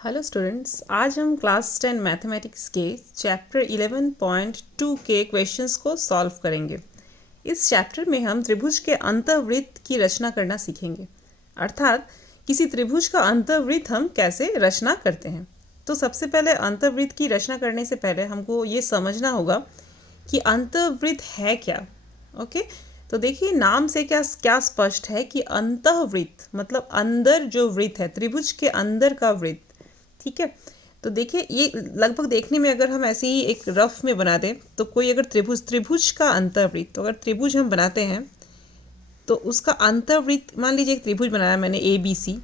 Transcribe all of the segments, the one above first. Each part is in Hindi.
हेलो स्टूडेंट्स, आज हम क्लास 10 मैथमेटिक्स के चैप्टर 11.2 के क्वेश्चंस को सॉल्व करेंगे। इस चैप्टर में हम त्रिभुज के अंतःवृत्त की रचना करना सीखेंगे, अर्थात किसी त्रिभुज का अंतःवृत्त हम कैसे रचना करते हैं। तो सबसे पहले अंतःवृत्त की रचना करने से पहले हमको ये समझना होगा कि अंतःवृत्त है क्या। ओके, तो देखिए नाम से क्या क्या स्पष्ट है कि अंतःवृत्त मतलब अंदर जो वृत्त है, त्रिभुज के अंदर का वृत्त। ठीक है, तो देखिए ये लगभग देखने में अगर हम ऐसे ही एक रफ में बना दें तो कोई अगर त्रिभुज का अंतःवृत्त, तो अगर त्रिभुज हम बनाते हैं तो उसका अंतःवृत्त, मान लीजिए एक त्रिभुज बनाया मैंने ABC,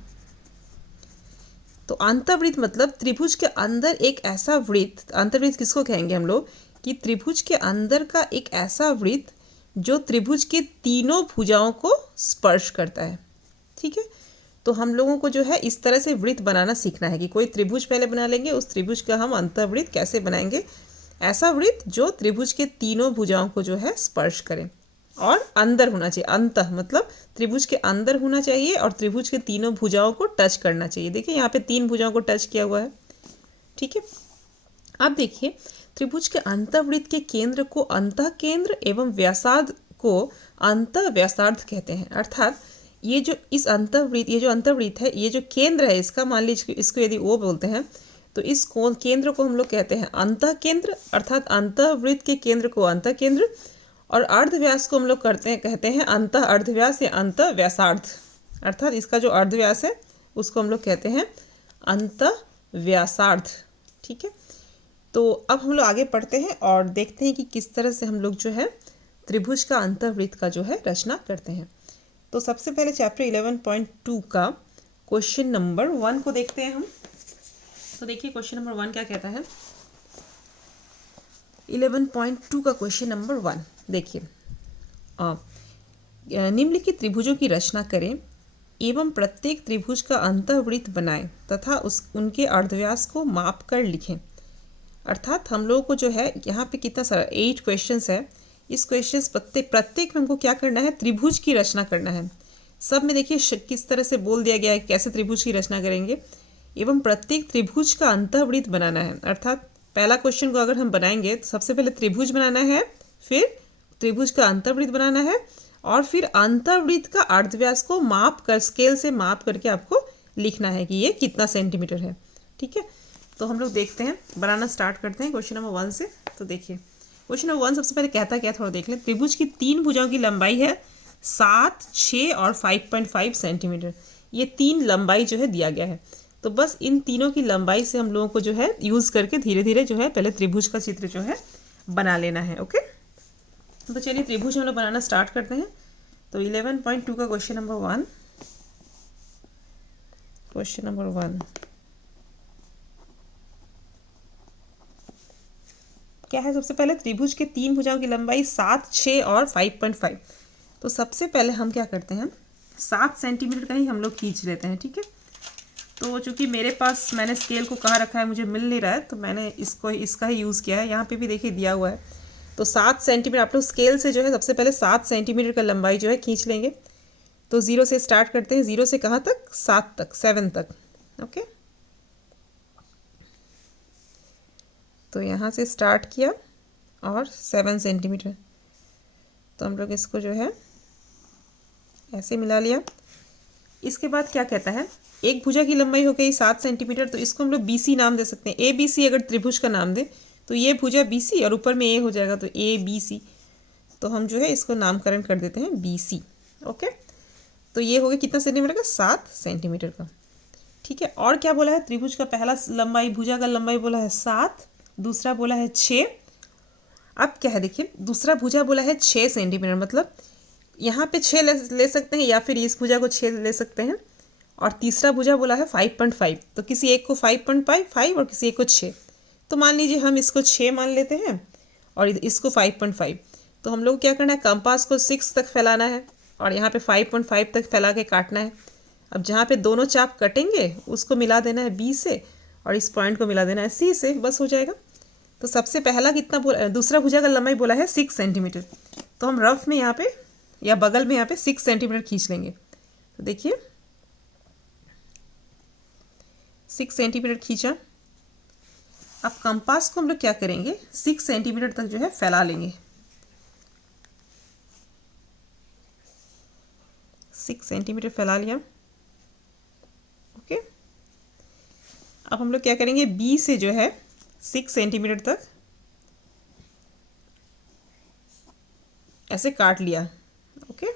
तो अंतःवृत्त मतलब त्रिभुज के अंदर एक ऐसा वृत्त। अंतःवृत्त किसको कहेंगे हम लोग कि त्रिभुज के अंदर का एक ऐसा वृत्त जो त्रिभुज के तीनों भुजाओं को स्पर्श करता है। ठीक है, तो हम लोगों को जो है इस तरह से वृत्त बनाना सीखना है कि कोई त्रिभुज पहले बना लेंगे, उस त्रिभुज का हम अंतःवृत्त कैसे बनाएंगे। ऐसा वृत्त जो त्रिभुज के तीनों भुजाओं को जो है स्पर्श करें और अंदर होना चाहिए। अंतः मतलब त्रिभुज के अंदर होना चाहिए और त्रिभुज के तीनों भुजाओं को टच करना चाहिए। देखिए यहाँ पे तीन भुजाओं को टच किया हुआ है। ठीक है, अब देखिए त्रिभुज के अंतःवृत्त के केंद्र को अंतः केंद्र एवं व्यासार्ध को अंतः व्यासार्ध कहते हैं। अर्थात ये जो इस अंतःवृत्त, ये जो अंतःवृत्त है, ये जो केंद्र है इसका, मान लीजिए इसको यदि O बोलते हैं तो इस केंद्र को हम लोग कहते हैं अंतः केंद्र, अर्थात अंतःवृत्त के केंद्र को अंतः केंद्र, और अर्धव्यास को हम लोग कहते हैं अंतः अर्धव्यास या अंतः व्यासार्ध, अर्थात इसका जो अर्धव्यास है उसको हम लोग कहते हैं अंतः व्यासार्ध। ठीक है, तो अब हम लोग आगे पढ़ते हैं और देखते हैं कि किस तरह से हम लोग जो है त्रिभुज का अंतःवृत्त का जो है रचना करते हैं। तो सबसे पहले चैप्टर 11.2 का क्वेश्चन नंबर 1 को देखते हैं हम। तो देखिए क्वेश्चन नंबर 1 क्या कहता है। 11.2 का क्वेश्चन नंबर 1 देखिए, निम्नलिखित त्रिभुजों की रचना करें एवं प्रत्येक त्रिभुज का अंतःवृत्त बनाएं तथा उनके अर्धव्यास को माप कर लिखें। अर्थात हम लोगों को जो है यहाँ पे कितना सारा 8 क्वेश्चंस है। इस क्वेश्चंस प्रत्येक में हमको क्या करना है, त्रिभुज की रचना करना है। सब में देखिए किस तरह से बोल दिया गया है कैसे त्रिभुज की रचना करेंगे, एवं प्रत्येक त्रिभुज का अंतःवृत्त बनाना है। अर्थात पहला क्वेश्चन को अगर हम बनाएंगे तो सबसे पहले त्रिभुज बनाना है, फिर त्रिभुज का अंतःवृत्त बनाना है, और फिर अंतःवृत्त का अर्धव्यास को माप कर, स्केल से माप करके आपको लिखना है कि ये कितना सेंटीमीटर है। ठीक है, तो हम लोग देखते हैं, बनाना स्टार्ट करते हैं क्वेश्चन नंबर 1 से। तो देखिए क्वेश्चन नंबर 1 सबसे पहले कहता क्या, थोड़ा देख लें। त्रिभुज की तीन भुजाओं की लंबाई है 7, 6 और 5.5 सेंटीमीटर। ये तीन लंबाई जो है दिया गया है, तो बस इन तीनों की लंबाई से हम लोगों को जो है यूज़ करके धीरे धीरे जो है पहले त्रिभुज का चित्र जो है बना लेना है। ओके, तो चलिए त्रिभुज हम लोग बनाना स्टार्ट करते हैं। तो 11.2 का क्वेश्चन नंबर 1, क्वेश्चन नंबर 1 क्या है। सबसे पहले त्रिभुज के तीन भुजाओं की लंबाई 7, 6 और 5.5। तो सबसे पहले हम क्या करते हैं, 7 सेंटीमीटर का ही हम लोग खींच लेते हैं। ठीक है, तो चूंकि मेरे पास, मैंने स्केल को कहाँ रखा है मुझे मिल नहीं रहा है, तो मैंने इसका ही यूज़ किया है। यहाँ पे भी देखिए दिया हुआ है। तो 7 सेंटीमीटर आप लोग स्केल से जो है सबसे पहले 7 सेंटीमीटर का लंबाई जो है खींच लेंगे। तो 0 से स्टार्ट करते हैं। 0 से कहाँ तक, 7 तक, 7 तक। ओके, तो यहाँ से स्टार्ट किया और 7 सेंटीमीटर, तो हम लोग इसको जो है ऐसे मिला लिया। इसके बाद क्या कहता है, एक भुजा की लंबाई हो गई 7 सेंटीमीटर, तो इसको हम लोग BC नाम दे सकते हैं। ABC अगर त्रिभुज का नाम दे तो ये भुजा BC और ऊपर में A हो जाएगा, तो ABC। तो हम जो है इसको नामकरण कर देते हैं BC। ओके, तो ये हो गया कितना सेंटीमीटर का, 7 सेंटीमीटर का। ठीक है, और क्या बोला है, त्रिभुज का पहला लंबाई, भुजा का लंबाई बोला है 7, दूसरा बोला है 6। अब क्या है देखिए, दूसरा भुजा बोला है 6 सेंटीमीटर, मतलब यहाँ पे 6 ले सकते हैं या फिर इस भुजा को 6 ले सकते हैं, और तीसरा भुजा बोला है 5.5। तो किसी एक को 5.5 और किसी एक को 6। तो मान लीजिए हम इसको 6 मान लेते हैं और इसको 5.5। तो हम लोग क्या करना है, कंपास को 6 तक फैलाना है और यहाँ पे 5.5 तक फैला के काटना है। अब जहाँ पे दोनों चाप कटेंगे उसको मिला देना है B से और इस पॉइंट को मिला देना है C से, बस हो जाएगा। तो सबसे पहला कितना बोला, दूसरा भुजा का लंबाई बोला है 6 सेंटीमीटर। तो हम रफ में यहाँ पे या बगल में यहाँ पे 6 सेंटीमीटर खींच लेंगे। तो देखिए 6 सेंटीमीटर खींचा। अब कंपास को हम लोग क्या करेंगे, 6 सेंटीमीटर तक जो है फैला लेंगे। 6 सेंटीमीटर फैला लिया। ओके, अब हम लोग क्या करेंगे, बी से जो है 6 सेंटीमीटर तक ऐसे काट लिया। ओके,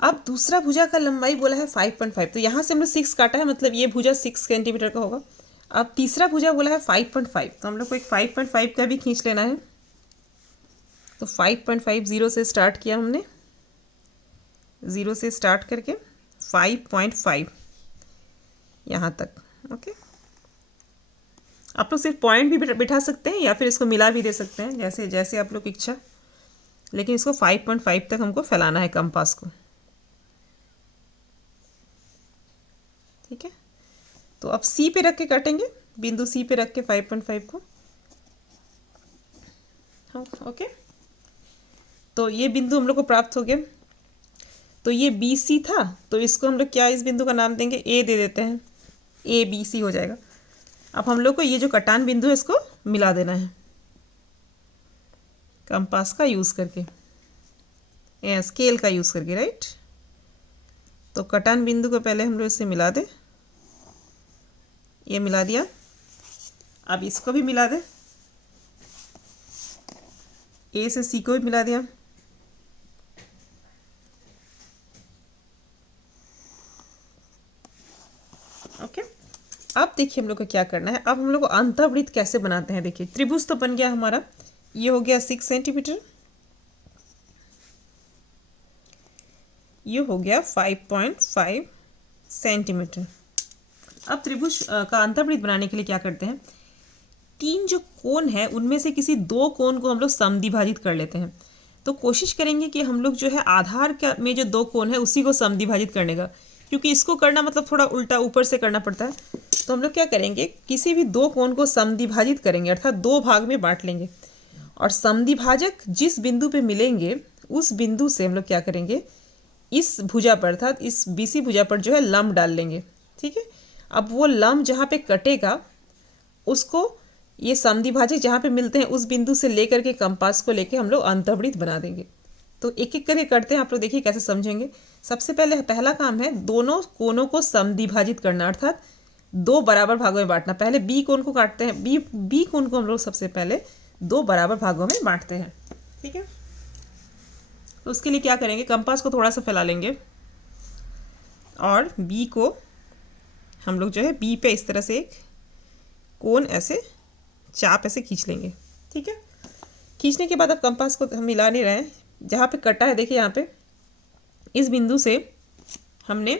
अब दूसरा भुजा का लंबाई बोला है 5.5, तो यहाँ से हम लोग 6 काटा है, मतलब ये भुजा 6 सेंटीमीटर का होगा। अब तीसरा भुजा बोला है 5.5, तो हम लोग को एक 5.5 का भी खींच लेना है। तो 5.5 0 से स्टार्ट किया हमने, 0 से स्टार्ट करके 5.5 यहाँ तक। ओके, आप लोग सिर्फ पॉइंट भी बिठा सकते हैं या फिर इसको मिला भी दे सकते हैं, जैसे जैसे आप लोग इच्छा, लेकिन इसको 5.5 तक हमको फैलाना है कंपास को। ठीक है, तो अब सी पे रख के काटेंगे, बिंदु सी पे रख के 5.5 को। हाँ, ओके, तो ये बिंदु हम लोग को प्राप्त हो गया। तो ये बी सी था, तो इसको हम लोग क्या इस बिंदु का नाम देंगे, ए दे देते हैं, ए बी सी हो जाएगा। अब हम लोग को ये जो कटान बिंदु है इसको मिला देना है कंपास का यूज़ करके, स्केल का यूज़ करके, राइट। तो कटान बिंदु को पहले हम लोग इससे मिला दें, ये मिला दिया। अब इसको भी मिला दें, ए से सी को भी मिला दिया। ओके, अब देखिए हम लोग को क्या करना है। अब हम लोग को अंतःवृत्त कैसे बनाते हैं, देखिए त्रिभुज तो बन गया हमारा, ये हो गया 6 सेंटीमीटर, ये हो गया 5.5 सेंटीमीटर। अब त्रिभुज का अंतःवृत्त बनाने के लिए क्या करते हैं, 3 जो कोण है उनमें से किसी 2 कोण को हम लोग समद्विभाजित कर लेते हैं। तो कोशिश करेंगे कि हम लोग जो है आधार का में जो 2 कोण है उसी को समद्विभाजित करने का, क्योंकि इसको करना मतलब थोड़ा उल्टा ऊपर से करना पड़ता है। तो हम लोग क्या करेंगे, किसी भी 2 कोण को समद्विभाजित करेंगे, अर्थात 2 भाग में बांट लेंगे, और समद्विभाजक जिस बिंदु पे मिलेंगे उस बिंदु से हम लोग क्या करेंगे, इस भुजा पर अर्थात इस बीसी भुजा पर जो है लंब डाल लेंगे। ठीक है, अब वो लंब जहाँ पे कटेगा उसको ये समद्विभाजक जहाँ पे मिलते हैं उस बिंदु से लेकर के कंपास को लेके हम लोग अंतःवृत्त बना देंगे। तो एक एक करके करते हैं, आप लोग देखिए कैसे समझेंगे। सबसे पहले पहला काम है दोनों कोनों को समद्विभाजित करना, अर्थात 2 बराबर भागों में बांटना। पहले बी कोण को काटते हैं, बी कोण को हम लोग सबसे पहले 2 बराबर भागों में बांटते हैं। ठीक है, तो उसके लिए क्या करेंगे, कंपास को थोड़ा सा फैला लेंगे और बी को हम लोग जो है बी पे इस तरह से एक कोण ऐसे चाप ऐसे खींच लेंगे। ठीक है, खींचने के बाद अब कंपास को हम मिला नहीं रहे हैं, जहाँ पे कटा है देखिए यहाँ पे इस बिंदु से हमने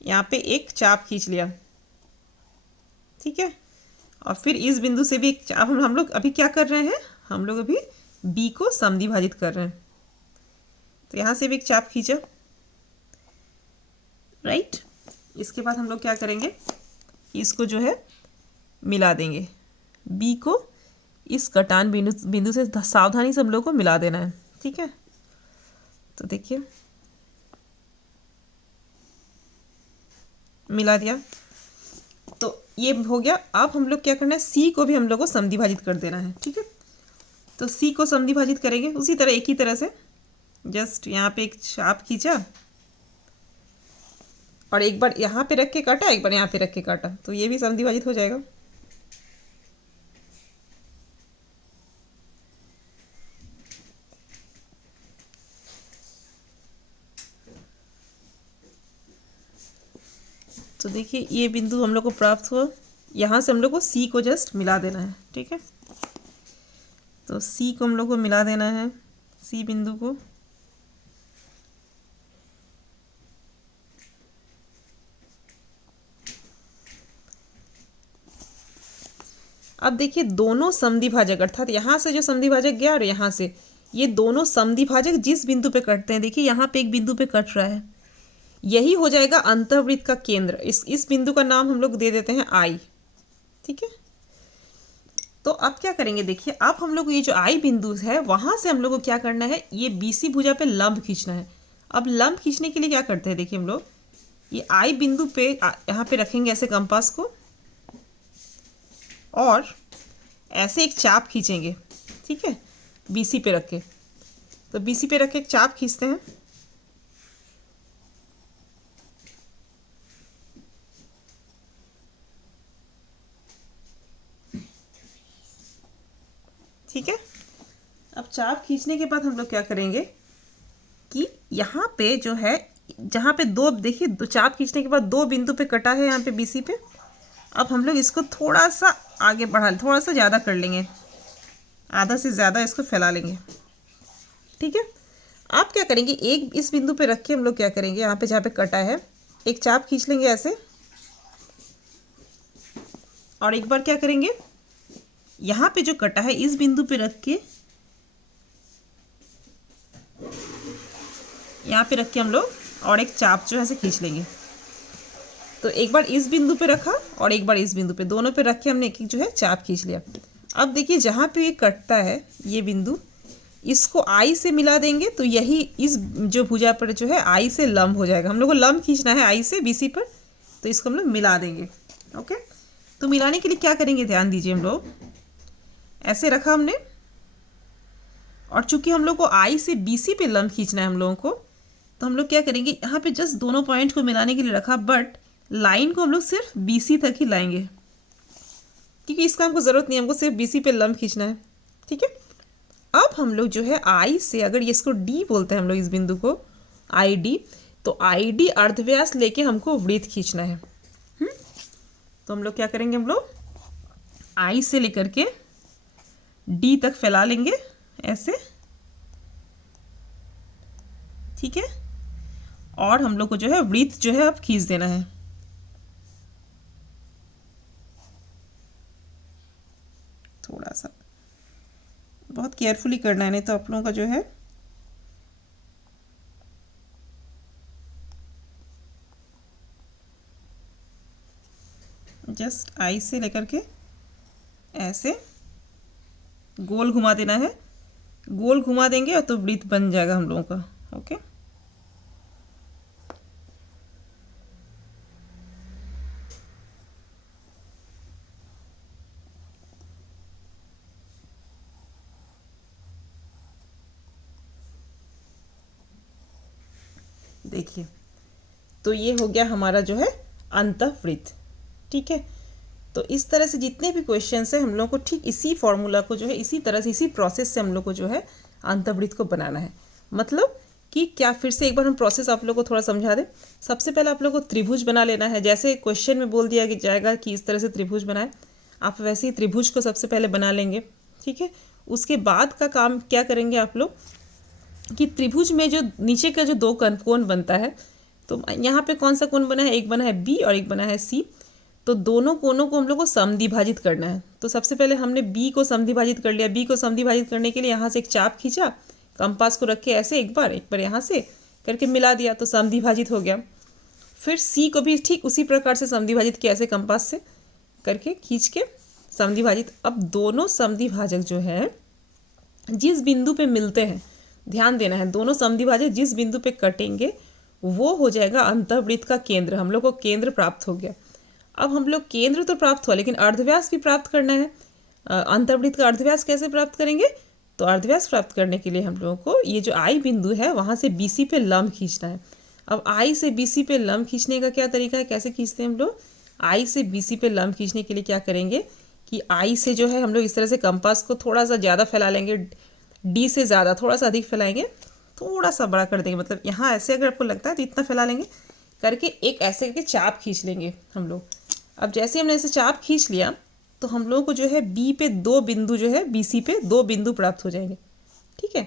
यहाँ पे एक चाप खींच लिया। ठीक है, और फिर इस बिंदु से भी एक चाप, हम लोग अभी क्या कर रहे हैं, हम लोग अभी बी को समद्विभाजित कर रहे हैं। तो यहाँ से भी एक चाप खींचा, राइट। इसके बाद हम लोग क्या करेंगे, इसको जो है मिला देंगे, बी को इस कटान बिंदु से सावधानी से हम लोग को मिला देना है। ठीक है, तो देखिए मिला दिया, तो ये हो गया। अब हम लोग क्या करना है, सी को भी हम लोग को समद्विभाजित कर देना है। ठीक है, तो सी को समद्विभाजित करेंगे उसी तरह, एक ही तरह से जस्ट यहाँ पे एक चाप खींचा और एक बार यहाँ पे रख के काटा, एक बार यहाँ पे रख के काटा, तो ये भी समद्विभाजित हो जाएगा। तो देखिए ये बिंदु हम लोग को प्राप्त हुआ, यहाँ से हम लोग को सी को जस्ट मिला देना है। ठीक है, तो सी को हम लोग को मिला देना है, सी बिंदु को। अब देखिए दोनों समद्विभाजक, अर्थात यहाँ से जो समद्विभाजक गया और यहाँ से, ये दोनों समद्विभाजक जिस बिंदु पे कटते हैं, देखिए यहाँ पे एक बिंदु पे कट रहा है, यही हो जाएगा अंतःवृत्त का केंद्र। इस बिंदु का नाम हम लोग दे देते हैं आई। ठीक है, तो अब क्या करेंगे, देखिए अब हम लोग ये जो आई बिंदु है वहां से हम लोग को क्या करना है, ये बीसी भुजा पे लंब खींचना है। अब लंब खींचने के लिए क्या करते हैं, देखिए हम लोग ये आई बिंदु पे यहाँ पे रखेंगे ऐसे कंपास को और ऐसे एक चाप खींचेंगे, ठीक है, बीसी पे रख के। तो बीसी पे रख के एक चाप खींचते हैं, ठीक है। अब चाप खींचने के बाद हम लोग क्या करेंगे कि यहाँ पे जो है, जहाँ पे दो, देखिए दो चाप खींचने के बाद दो बिंदु पे कटा है यहाँ पे बीसी पे। अब हम लोग इसको थोड़ा सा आगे बढ़ा, थोड़ा सा ज़्यादा कर लेंगे, आधा से ज़्यादा इसको फैला लेंगे, ठीक है। आप क्या करेंगे, एक इस बिंदु पे रख के हम लोग क्या करेंगे, यहाँ पे जहाँ पे कटा है एक चाप खींच लेंगे ऐसे, और एक बार क्या करेंगे, यहाँ पे जो कटा है इस बिंदु पे रख के, यहाँ पे रख के हम लोग और एक चाप जो है ऐसे खींच लेंगे। तो एक बार इस बिंदु पे रखा और एक बार इस बिंदु पे, दोनों पे रख के हमने एक एक जो है चाप खींच लिया। अब देखिए जहाँ पे ये कटता है ये बिंदु, इसको आई से मिला देंगे तो यही इस जो भुजा पर जो है आई से लंब हो जाएगा। हम लोग को लंब खींचना है आई से बीसी पर, तो इसको हम लोग मिला देंगे। ओके, तो मिलाने के लिए क्या करेंगे, ध्यान दीजिए, हम लोग ऐसे रखा हमने, और चूंकि हम लोग को आई से बीसी पे लंब खींचना है हम लोगों को, तो हम लोग क्या करेंगे, यहाँ पे जस्ट दोनों पॉइंट को मिलाने के लिए रखा, बट लाइन को हम लोग सिर्फ बीसी तक ही लाएंगे, क्योंकि इसका हमको ज़रूरत नहीं है, हमको सिर्फ बीसी पे लंब खींचना है, ठीक है। अब हम लोग जो है आई से, अगर ये इसको डी बोलते हैं हम लोग इस बिंदु को आई डी, तो आई डी अर्धव्यास लेके हमको वृत्त खींचना है। तो हम लोग क्या करेंगे, हम लोग आई से लेकर के डी तक फैला लेंगे ऐसे, ठीक है, और हम लोग को जो है वृत्त जो है अब खींच देना है। थोड़ा सा बहुत केयरफुली करना है, नहीं तो आप लोगों का जो है जस्ट आई से लेकर के ऐसे गोल घुमा देना है, गोल घुमा देंगे और तो वृत्त बन जाएगा हम लोगों का। ओके, देखिए, तो ये हो गया हमारा जो है अंतःवृत्त, ठीक है। तो इस तरह से जितने भी क्वेश्चंस हैं हम लोग को ठीक इसी फॉर्मूला को जो है, इसी तरह से, इसी प्रोसेस से हम लोग को जो है अंतःवृत्त को बनाना है। मतलब कि क्या, फिर से एक बार हम प्रोसेस आप लोग को थोड़ा समझा दें। सबसे पहले आप लोग को त्रिभुज बना लेना है, जैसे क्वेश्चन में बोल दिया जाएगा कि इस तरह से त्रिभुज बनाए, आप वैसे ही त्रिभुज को सबसे पहले बना लेंगे, ठीक है। उसके बाद का काम क्या करेंगे आप लोग कि त्रिभुज में जो नीचे का जो दो कोण बनता है, तो यहाँ पे कौन सा कोण बना है, एक बना है बी और एक बना है सी, तो दोनों कोणों को हम लोग को समद्विभाजित करना है। तो सबसे पहले हमने बी को समद्विभाजित कर लिया। बी को समद्विभाजित करने के लिए यहाँ से एक चाप खींचा, कंपास को रख के ऐसे एक बार यहाँ से करके मिला दिया, तो समद्विभाजित हो गया। फिर सी को भी ठीक उसी प्रकार से समद्विभाजित किया, ऐसे कंपास से करके खींच के समद्विभाजित। अब दोनों समद्विभाजक जो है जिस बिंदु पे मिलते हैं, ध्यान देना है, दोनों समद्विभाजक जिस बिंदु पे कटेंगे वो हो जाएगा अंतःवृत्त का केंद्र। हम लोग को केंद्र प्राप्त हो गया। अब हम लोग केंद्र तो प्राप्त हुआ, लेकिन अर्धव्यास भी प्राप्त करना है। अंतःवृत्त का अर्धव्यास कैसे प्राप्त करेंगे, तो अर्धव्यास प्राप्त करने के लिए हम लोगों को ये जो आई बिंदु है वहाँ से बीसी पे लंब खींचना है। अब आई से बीसी पे लंब खींचने का क्या तरीका है, कैसे खींचते हैं हम लोग, आई से बीसी पे लंब खींचने के लिए क्या करेंगे कि आई से जो है हम लोग इस तरह से कंपास को थोड़ा सा ज़्यादा फैला लेंगे, डी से ज़्यादा थोड़ा सा अधिक फैलाएंगे, थोड़ा सा बड़ा कर देंगे, मतलब यहाँ ऐसे अगर आपको लगता है तो इतना फैला लेंगे, करके एक ऐसे करके चाप खींच लेंगे हम लोग। अब जैसे हमने ऐसे चाप खींच लिया तो हम लोगों को जो है बी पे दो बिंदु जो है बीसी पे दो बिंदु प्राप्त हो जाएंगे, ठीक है।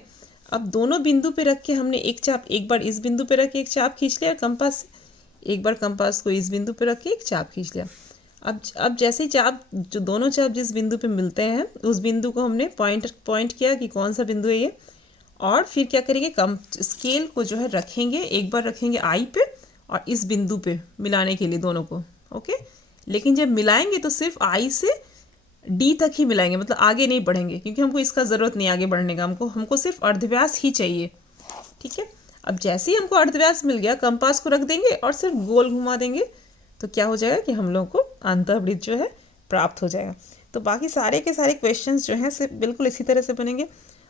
अब दोनों बिंदु पे रख के हमने एक चाप, एक बार इस बिंदु पे रख के एक चाप खींच लिया कंपास से, एक बार कंपास को इस बिंदु पे रख के एक चाप खींच लिया। अब जैसे ही चाप, जो दोनों चाप जिस बिंदु पे मिलते हैं उस बिंदु को हमने पॉइंट किया कि कौन सा बिंदु है ये, और फिर क्या करेंगे, स्केल को जो है रखेंगे, एक बार रखेंगे आई पे और इस बिंदु पे मिलाने के लिए दोनों को, ओके। लेकिन जब मिलाएंगे तो सिर्फ आई से डी तक ही मिलाएंगे, मतलब आगे नहीं बढ़ेंगे, क्योंकि हमको इसका ज़रूरत नहीं आगे बढ़ने का, हमको सिर्फ अर्धव्यास ही चाहिए, ठीक है। अब जैसे ही हमको अर्धव्यास मिल गया, कंपास को रख देंगे और सिर्फ गोल घुमा देंगे तो क्या हो जाएगा कि हम लोगों को अंतःवृत्त जो है प्राप्त हो जाएगा। तो बाकी सारे के सारे क्वेश्चंस जो हैं सिर्फ बिल्कुल इसी तरह से बनेंगे।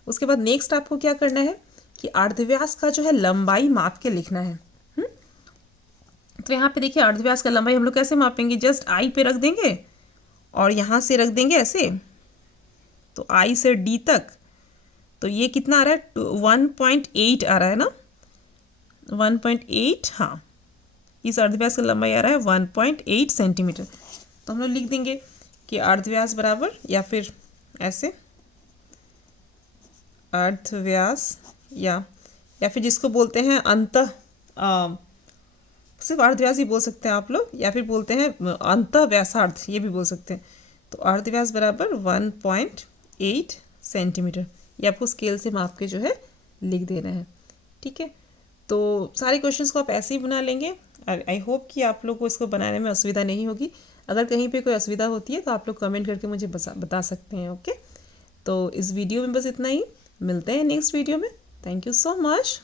उसके बाद नेक्स्ट आपको क्या करना है कि अर्धव्यास का जो है लंबाई माप के लिखना है। तो यहाँ पे देखिए अर्धव्यास का लंबाई हम लोग कैसे मापेंगे, जस्ट आई पे रख देंगे और यहाँ से रख देंगे ऐसे, तो आई से डी तक, तो ये कितना आ रहा है 1.8 आ रहा है ना, 1.8, हाँ इस अर्धव्यास का लंबाई आ रहा है 1.8 सेंटीमीटर। तो हम लोग लिख देंगे कि अर्धव्यास बराबर, या फिर ऐसे अर्धव्यास या फिर जिसको बोलते हैं सिर्फ अर्धव्यास ही बोल सकते हैं आप लोग, या फिर बोलते हैं अंतःव्यासार्ध, ये भी बोल सकते हैं। तो अर्धव्यास बराबर 1.8 सेंटीमीटर, ये आपको स्केल से माप के जो है लिख देना है। ठीक है, तो सारे क्वेश्चंस को आप ऐसे ही बना लेंगे। आई होप कि आप लोग को इसको बनाने में असुविधा नहीं होगी। अगर कहीं पे कोई असुविधा होती है तो आप लोग कमेंट करके मुझे बता सकते हैं। ओके, तो इस वीडियो में बस इतना ही, मिलते हैं नेक्स्ट वीडियो में। Thank you so much.